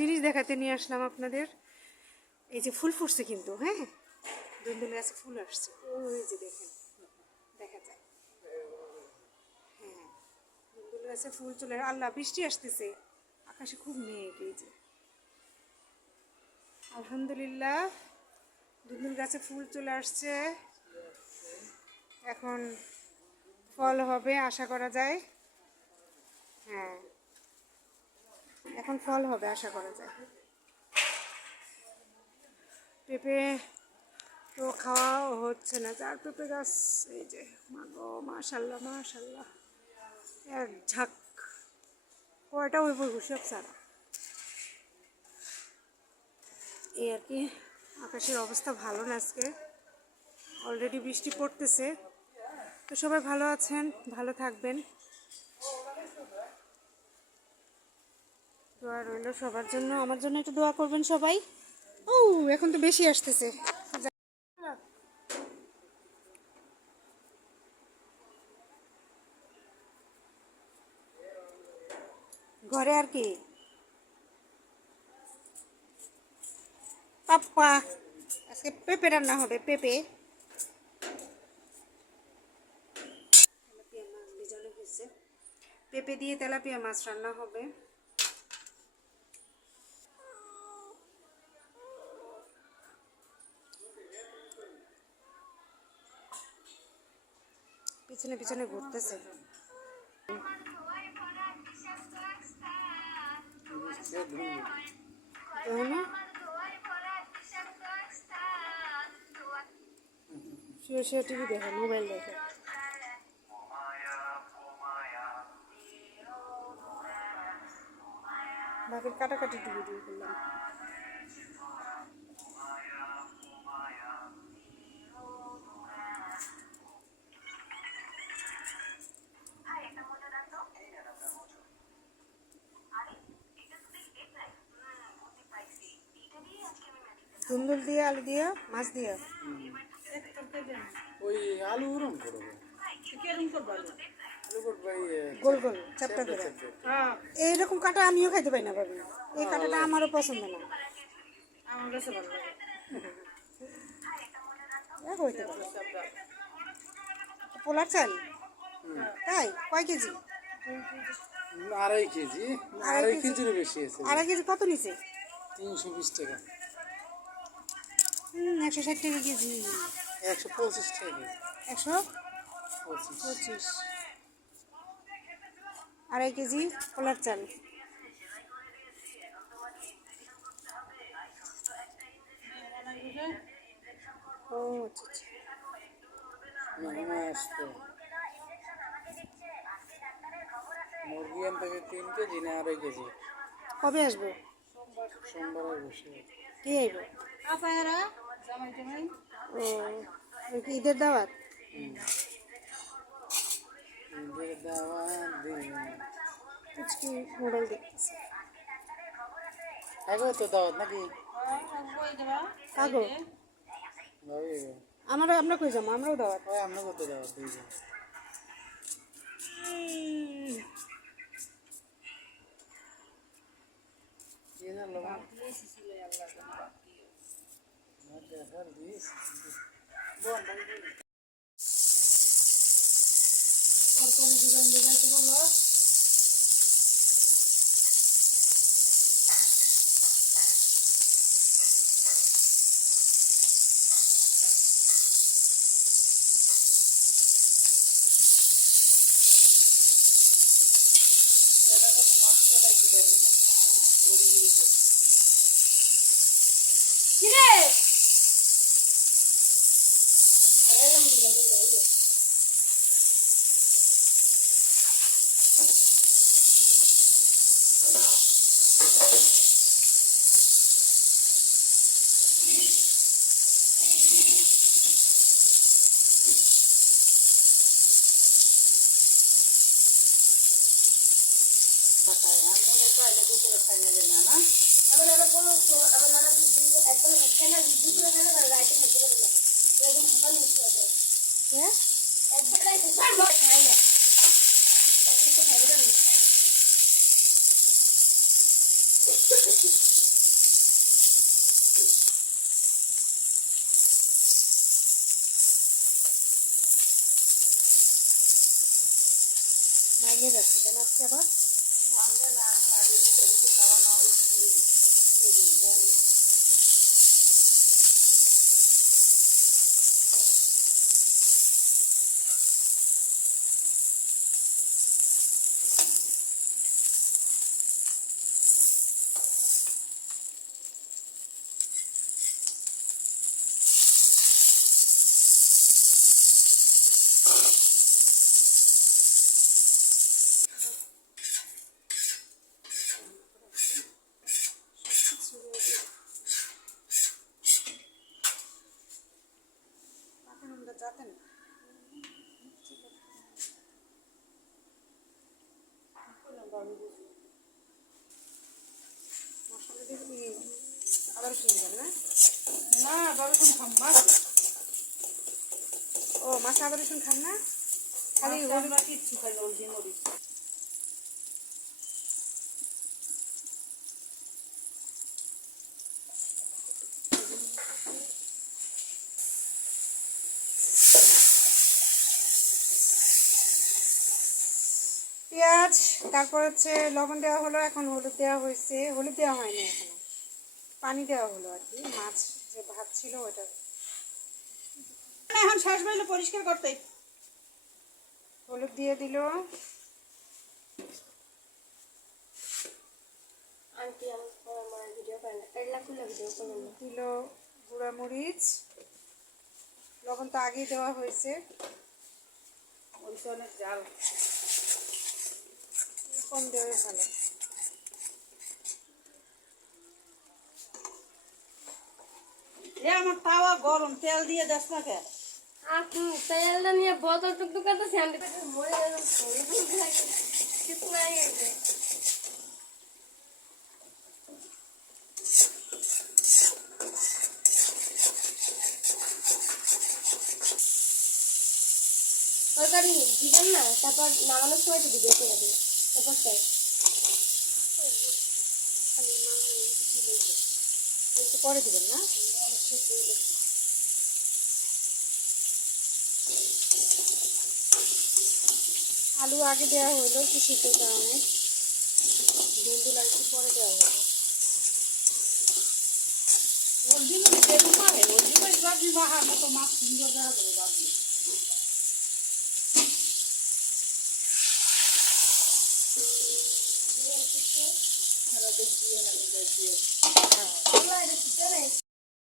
জিনিস দেখাতে নিয়ে আসলাম আপনাদের। এই যে ফুল ফুটছে কিন্তু, হ্যাঁ দুন্দুল গাছে ফুল আসছে, ওই যে দেখেন দেখা যায়। হ্যাঁ দুন্দুল গাছে ফুল চলে, আল্লাহ বৃষ্টি আসতেছে, আকাশে খুব মেঘ। এই যে আলহামদুলিল্লাহ দুন্দুল গাছে ফুল চলে আসছে, এখন ফল হবে আশা করা যায়। হ্যাঁ এখন ফল হবে আশা করা যায়। পেঁপে তো খাওয়াও হচ্ছে না, যার পেঁপে গাছ এই যে মাগো মাশাল্লাহ মাশাল্লাহ এক ঝাঁক, কয়টা ওই বই সব সারা। এই আর কি, আকাশের অবস্থা ভালো না আজকে, অলরেডি বৃষ্টি পড়তেছে। তো সবাই ভালো আছেন, ভালো থাকবেন, দোয়া রইল সবার জন্য, আমার জন্য একটু দোয়া করবেন সবাই। ও এখন তো বেশি আসতেছে, ঘরে আর কি পাপ্পা আজকে পেঁপে রান্না হবে, পেঁপে তেলাপিয়া মাছ ভিজানো হয়েছে, পেঁপে দিয়ে তেলাপিয়া মাছ রান্না হবে। পিছনে পিছনে ঘুরতেছে। শুয়ে শুয়ে টিভি দেখে, মোবাইল দেখে। বাকির কাটাকাটি ভিডিও করলাম। দুন্দুল দিয়ে আলু দিয়ে মাছ দিয়ে ওই আলু ওরম করবো, গোল গোল চাপটা করে। এইরকম কাটা আমিও খাইতে পাই না ভাবি, এই কাটাটা আমারও পছন্দ না। আমার কাছে ভালো লাগে, হইতে পারে। পোলার চাল তাই কয় কেজি? 2.5 কেজি, 2.5 কেজিরও বেশি আছে। 2.5 কেজি কত নিছে? 320 টাকা। 160 টাকা কেজি। 125 টাকা কেজি। 125। 2.5 কেজি পোলার চাল। ও আচ্ছা আচ্ছা। মুরগি আনতে 3 কেজি না 2.5 কেজি। কবে আসবে? সোমবার বসে কে আইব? ও কি ঈদের দাওয়াত? ঈদের দাওয়াত দিন আজকে মোবাইল দেখতেছি। আগে তো দাওয়াত নাকি? কাগো আমরা কই যাবো, আমরাও দাওয়াত। আমরা কত দাওয়াত দিই। সরকারি দোকান দেখাইতে বলো। মাইনে যাচ্ছে কেন আজকে আবার? এখন আমরা যাতে না মশলা দিয়ে আবার কিনবেন না? না বাবা তুমি খাম্বা ও মাছ আবার রসুন খান না? খালি আমরা কিচ্ছু খাই না হলদি মরিচ পেঁয়াজ, তারপর হচ্ছে লবণ দেওয়া হলো, এখন হলুদ দেওয়া হয়েছে, হলুদ দেওয়া হয়নি এখনো, পানি দেওয়া হলো আর কি, মাছ যে ভাত ছিল ওটা। এখন শেষ হইলো পরিষ্কার করতে হলুদ দিয়ে দিল, আন্টি আমার ভিডিও করে না এগুলা খুলে ভিডিও করে না দিল গুঁড়া মরিচ, লবণ তো আগেই দেওয়া হয়েছে, মরিচ অনেক জাল কম দেওয়াই ভালো। এ আমার তাওয়া গরম তেল দিয়ে দেখ না কে আপনি তেলটা নিয়ে বোতল টুকটুক করতেছি আন্টি মরে গেল কিছু নাই গেছে তরকারি দিবেন না তারপর নামানোর সময় তো ভিডিও করে দিন তারপর তাই একটু পরে দিবেন না? আলু আগে দেওয়া হলো একটু শীতের কারণে, দুল আর একটু পরে দেওয়া হলো। হলদি মরিচ এরকম পারে হলদি মরিচ বাকি বাহার মতো মাছ সুন্দর দেখা যাবে বাকি সারা দেশ দিয়ে না